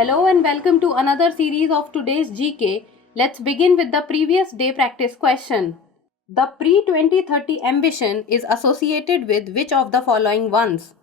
Hello and welcome to another series of today's GK. Let's begin with the previous day practice question. The pre-2030 ambition is associated with which of the following ones?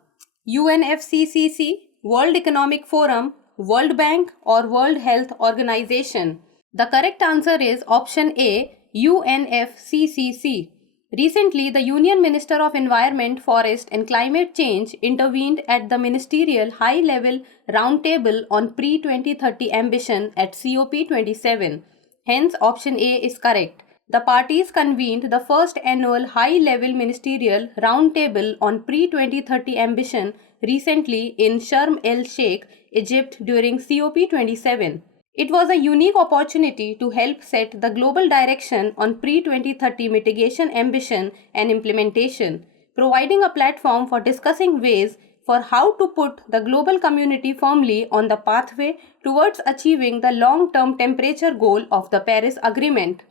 UNFCCC, World Economic Forum, World Bank or World Health Organization? The correct answer is option A, UNFCCC. Recently, the Union Minister of Environment, Forest and Climate Change intervened at the Ministerial High-Level Roundtable on Pre-2030 Ambition at COP27. Hence, option A is correct. The parties convened the first annual High-Level Ministerial Roundtable on Pre-2030 Ambition recently in Sharm el-Sheikh, Egypt during COP27. It was a unique opportunity to help set the global direction on pre-2030 mitigation ambition and implementation, providing a platform for discussing ways for how to put the global community firmly on the pathway towards achieving the long-term temperature goal of the Paris Agreement.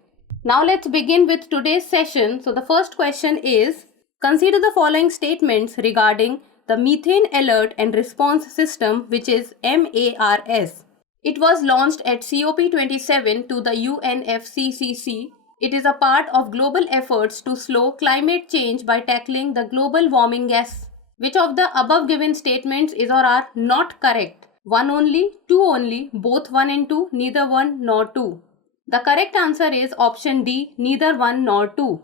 Now let's begin with today's session. So the first question is, consider the following statements regarding the Methane Alert and Response System, which is MARS. It was launched at COP27 to the UNFCCC. It is a part of global efforts to slow climate change by tackling the global warming gas. Which of the above given statements is or are not correct? One only, two only, both one and two, neither one nor two. The correct answer is option D, neither one nor two.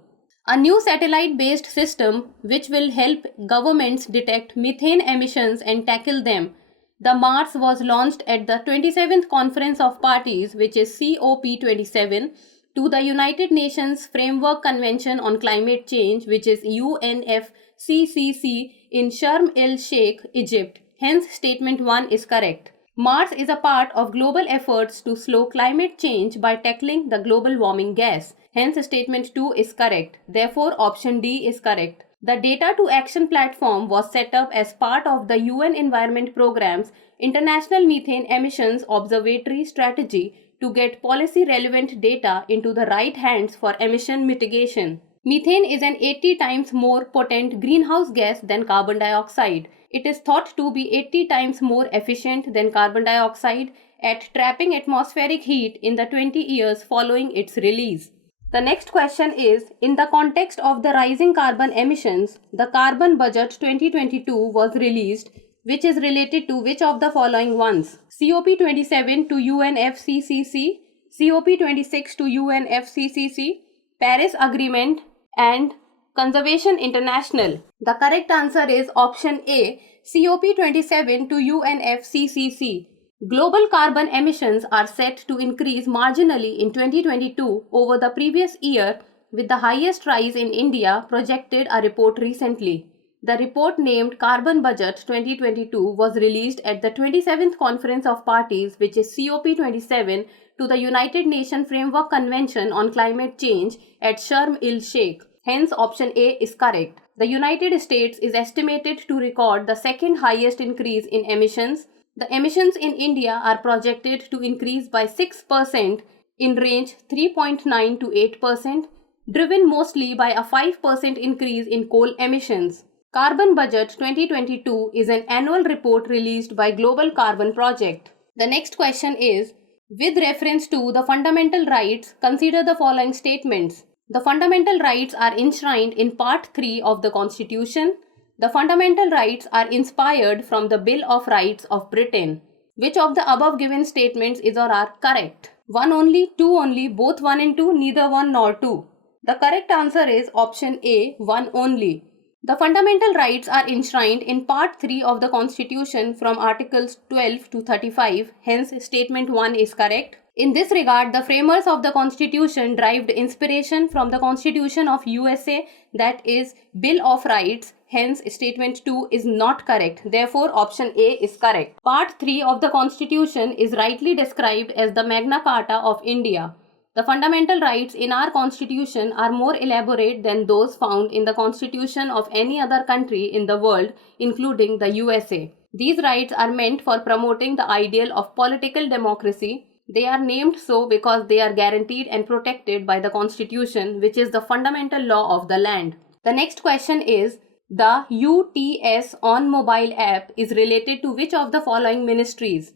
A new satellite-based system which will help governments detect methane emissions and tackle them. The MARS was launched at the 27th Conference of Parties, which is COP27, to the United Nations Framework Convention on Climate Change, which is UNFCCC, in Sharm el-Sheikh, Egypt. Hence, statement 1 is correct. MARS is a part of global efforts to slow climate change by tackling the global warming gas. Hence, statement 2 is correct. Therefore, option D is correct. The Data to Action platform was set up as part of the UN Environment Programme's International Methane Emissions Observatory Strategy to get policy-relevant data into the right hands for emission mitigation. Methane is an 80 times more potent greenhouse gas than carbon dioxide. It is thought to be 80 times more efficient than carbon dioxide at trapping atmospheric heat in the 20 years following its release. The next question is, in the context of the rising carbon emissions, the Carbon Budget 2022 was released, which is related to which of the following ones? COP27 to UNFCCC, COP26 to UNFCCC, Paris Agreement and Conservation International. The correct answer is option A, COP27 to UNFCCC. Global carbon emissions are set to increase marginally in 2022 over the previous year, with the highest rise in India, projected a report recently. The report named Carbon Budget 2022 was released at the 27th Conference of Parties, which is COP27, to the United Nations Framework Convention on Climate Change at Sharm el-Sheikh. Hence, option A is correct. The United States is estimated to record the second highest increase in emissions. The emissions in India are projected to increase by 6% in range 3.9 to 8%, driven mostly by a 5% increase in coal emissions. Carbon Budget 2022 is an annual report released by Global Carbon Project. The next question is, with reference to the fundamental rights, consider the following statements. The fundamental rights are enshrined in Part 3 of the Constitution. The fundamental rights are inspired from the Bill of Rights of Britain. Which of the above given statements is or are correct? One only, two only, both one and two, neither one nor two. The correct answer is option A, one only. The fundamental rights are enshrined in Part 3 of the Constitution from Articles 12 to 35. Hence, statement 1 is correct. In this regard, the framers of the Constitution derived inspiration from the Constitution of USA, that is Bill of Rights. Hence, statement 2 is not correct. Therefore, option A is correct. Part 3 of the Constitution is rightly described as the Magna Carta of India. The fundamental rights in our Constitution are more elaborate than those found in the Constitution of any other country in the world, including the USA. These rights are meant for promoting the ideal of political democracy. They are named so because they are guaranteed and protected by the Constitution, which is the fundamental law of the land. The next question is, the UTSONMOBILE app is related to which of the following ministries?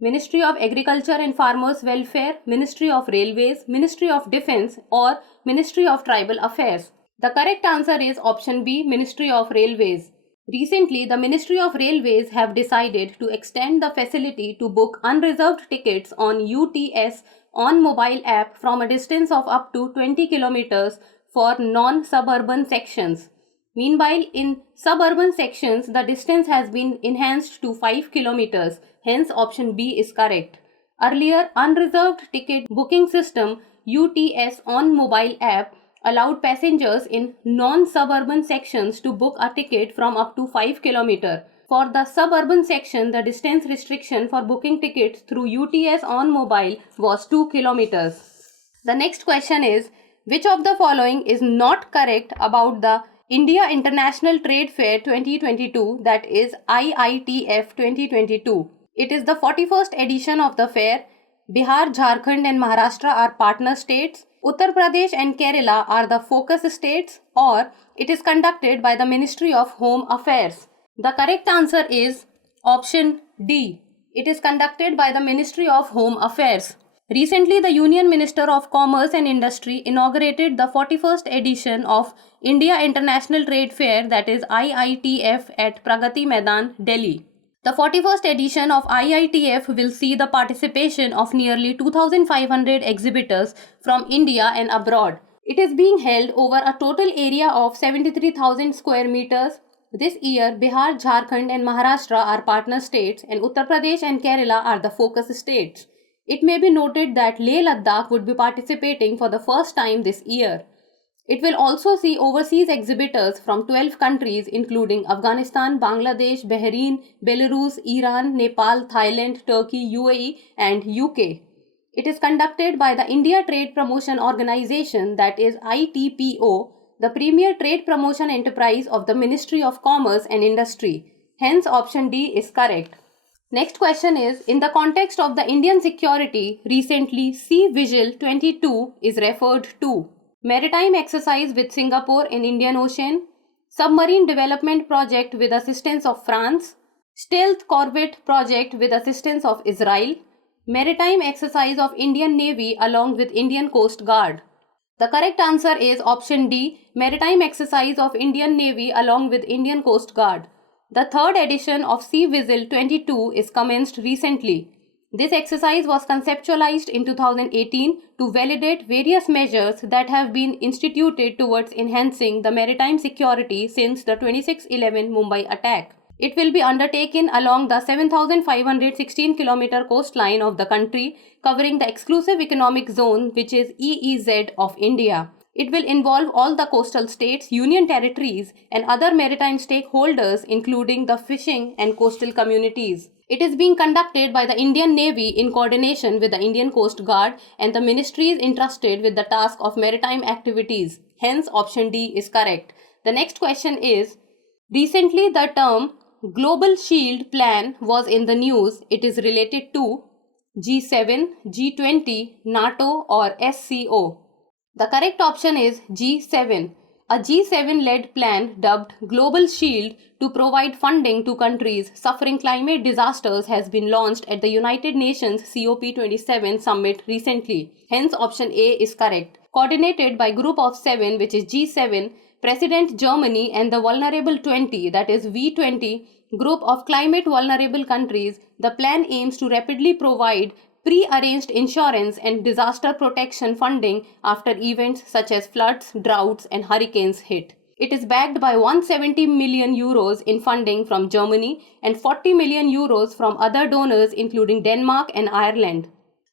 Ministry of Agriculture and Farmers Welfare, Ministry of Railways, Ministry of Defence, or Ministry of Tribal Affairs? The correct answer is option B, Ministry of Railways. Recently, the Ministry of Railways have decided to extend the facility to book unreserved tickets on UTSONMOBILE app from a distance of up to 20 kilometers for non-suburban sections. Meanwhile, in suburban sections, the distance has been enhanced to 5 kilometers. Hence, option B is correct. Earlier, unreserved ticket booking system UTSONMOBILE app allowed passengers in non-suburban sections to book a ticket from up to 5 km. For the suburban section, the distance restriction for booking tickets through UTSONMOBILE was 2 km. The next question is, which of the following is not correct about the India International Trade Fair 2022, that is IITF 2022? It is the 41st edition of the fair. Bihar, Jharkhand and Maharashtra are partner states. Uttar Pradesh and Kerala are the focus states, or it is conducted by the Ministry of Home Affairs. The correct answer is option D. It is conducted by the Ministry of Home Affairs. Recently, the Union Minister of Commerce and Industry inaugurated the 41st edition of India International Trade Fair, that is IITF, at Pragati Maidan, Delhi. The 41st edition of IITF will see the participation of nearly 2,500 exhibitors from India and abroad. It is being held over a total area of 73,000 square meters. This year, Bihar, Jharkhand and Maharashtra are partner states and Uttar Pradesh and Kerala are the focus states. It may be noted that Leh Ladakh would be participating for the first time this year. It will also see overseas exhibitors from 12 countries including Afghanistan, Bangladesh, Bahrain, Belarus, Iran, Nepal, Thailand, Turkey, UAE and UK. It is conducted by the India Trade Promotion Organization, that is ITPO, the premier trade promotion enterprise of the Ministry of Commerce and Industry. Hence, option D is correct. Next question is, in the context of the Indian security, recently 𝐶VIGIL 22 is referred to: Maritime exercise with Singapore in Indian Ocean, Submarine Development Project with assistance of France, Stealth Corvette Project with assistance of Israel, Maritime exercise of Indian Navy along with Indian Coast Guard. The correct answer is option D, Maritime exercise of Indian Navy along with Indian Coast Guard. The third edition of 𝐶VIGIL 22 is commenced recently. This exercise was conceptualized in 2018 to validate various measures that have been instituted towards enhancing the maritime security since the 26/11 Mumbai attack. It will be undertaken along the 7,516 km coastline of the country, covering the exclusive economic zone, which is EEZ of India. It will involve all the coastal states, union territories, and other maritime stakeholders, including the fishing and coastal communities. It is being conducted by the Indian Navy in coordination with the Indian Coast Guard and the ministries entrusted with the task of maritime activities. Hence, option D is correct. The next question is, recently the term Global Shield Plan was in the news. It is related to G7, G20, NATO or SCO. The correct option is G7. A G7-led plan dubbed Global Shield to provide funding to countries suffering climate disasters has been launched at the United Nations COP27 summit recently. Hence, option A is correct. Coordinated by Group of 7, which is G7, President Germany and the Vulnerable 20, that is V20, group of climate vulnerable countries, the plan aims to rapidly provide pre-arranged insurance and disaster protection funding after events such as floods, droughts and hurricanes hit. It is backed by 170 million euros in funding from Germany and 40 million euros from other donors including Denmark and Ireland.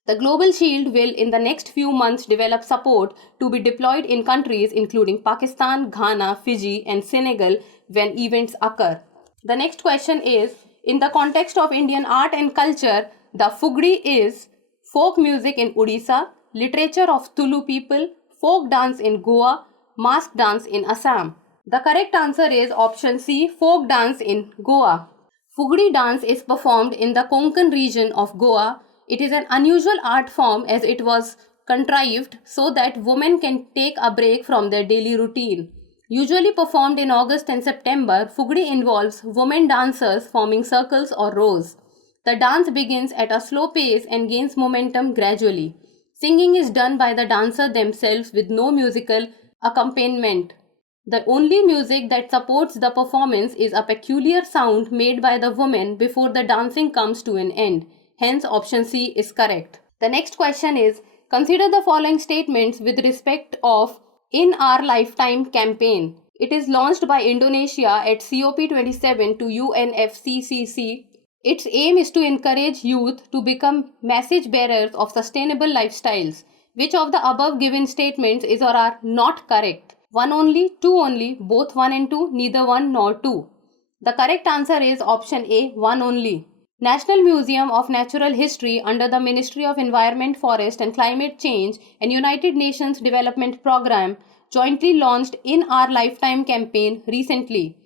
The Global Shield will in the next few months develop support to be deployed in countries including Pakistan, Ghana, Fiji and Senegal when events occur. The next question is, in the context of Indian art and culture, the Fugdi is folk music in Odisha, literature of Tulu people, folk dance in Goa, mask dance in Assam. The correct answer is option C, folk dance in Goa. Fugdi dance is performed in the Konkan region of Goa. It is an unusual art form as it was contrived so that women can take a break from their daily routine. Usually performed in August and September, Fugdi involves women dancers forming circles or rows. The dance begins at a slow pace and gains momentum gradually. Singing is done by the dancer themselves with no musical accompaniment. The only music that supports the performance is a peculiar sound made by the woman before the dancing comes to an end. Hence, option C is correct. The next question is, consider the following statements with respect of In Our Lifetime campaign. It is launched by Indonesia at COP27 to UNFCCC. Its aim is to encourage youth to become message bearers of sustainable lifestyles. Which of the above given statements is or are not correct? One only, two only, both one and two, neither one nor two. The correct answer is option A, one only. National Museum of Natural History under the Ministry of Environment, Forest and Climate Change and United Nations Development Programme jointly launched In Our Lifetime campaign recently.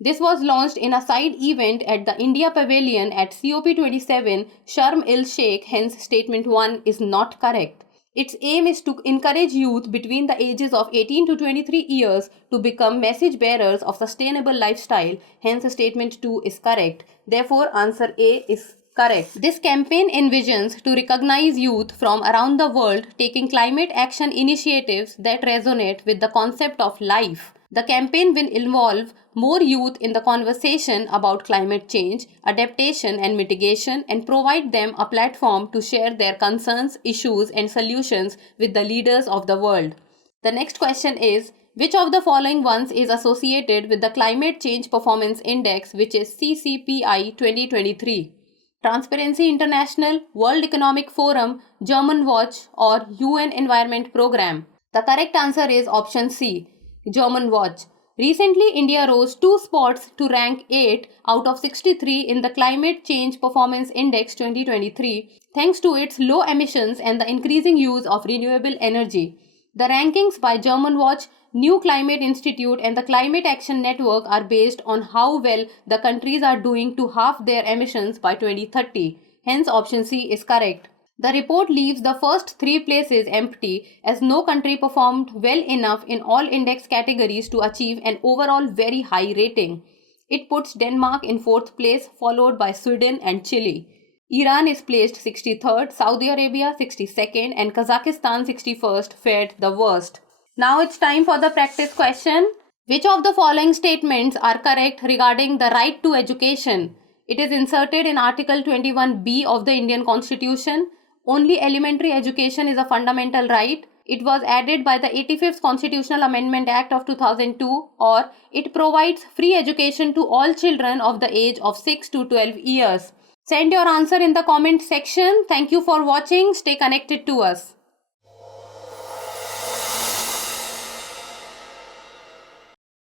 This was launched in a side event at the India Pavilion at COP27 Sharm el-Sheikh, hence statement 1 is not correct. Its aim is to encourage youth between the ages of 18 to 23 years to become message bearers of sustainable lifestyle, hence statement 2 is correct. Therefore, answer A is correct. This campaign envisions to recognize youth from around the world taking climate action initiatives that resonate with the concept of life. The campaign will involve more youth in the conversation about climate change, adaptation and mitigation, and provide them a platform to share their concerns, issues and solutions with the leaders of the world. The next question is, which of the following ones is associated with the Climate Change Performance Index, which is CCPI 2023? Transparency International, World Economic Forum, German Watch or UN Environment Programme? The correct answer is option C, German Watch. Recently, India rose 2 spots to rank 8 out of 63 in the Climate Change Performance Index 2023 thanks to its low emissions and the increasing use of renewable energy. The rankings by German Watch, New Climate Institute and the Climate Action Network are based on how well the countries are doing to halve their emissions by 2030. Hence, option C is correct. The report leaves the first 3 places empty as no country performed well enough in all index categories to achieve an overall very high rating. It puts Denmark in 4th place, followed by Sweden and Chile. Iran is placed 63rd, Saudi Arabia 62nd and Kazakhstan 61st fared the worst. Now it's time for the practice question. Which of the following statements are correct regarding the right to education? It is inserted in Article 21B of the Indian Constitution. Only elementary education is a fundamental right. It was added by the 85th Constitutional Amendment Act of 2002, or it provides free education to all children of the age of 6 to 12 years. Send your answer in the comment section. Thank you for watching. Stay connected to us.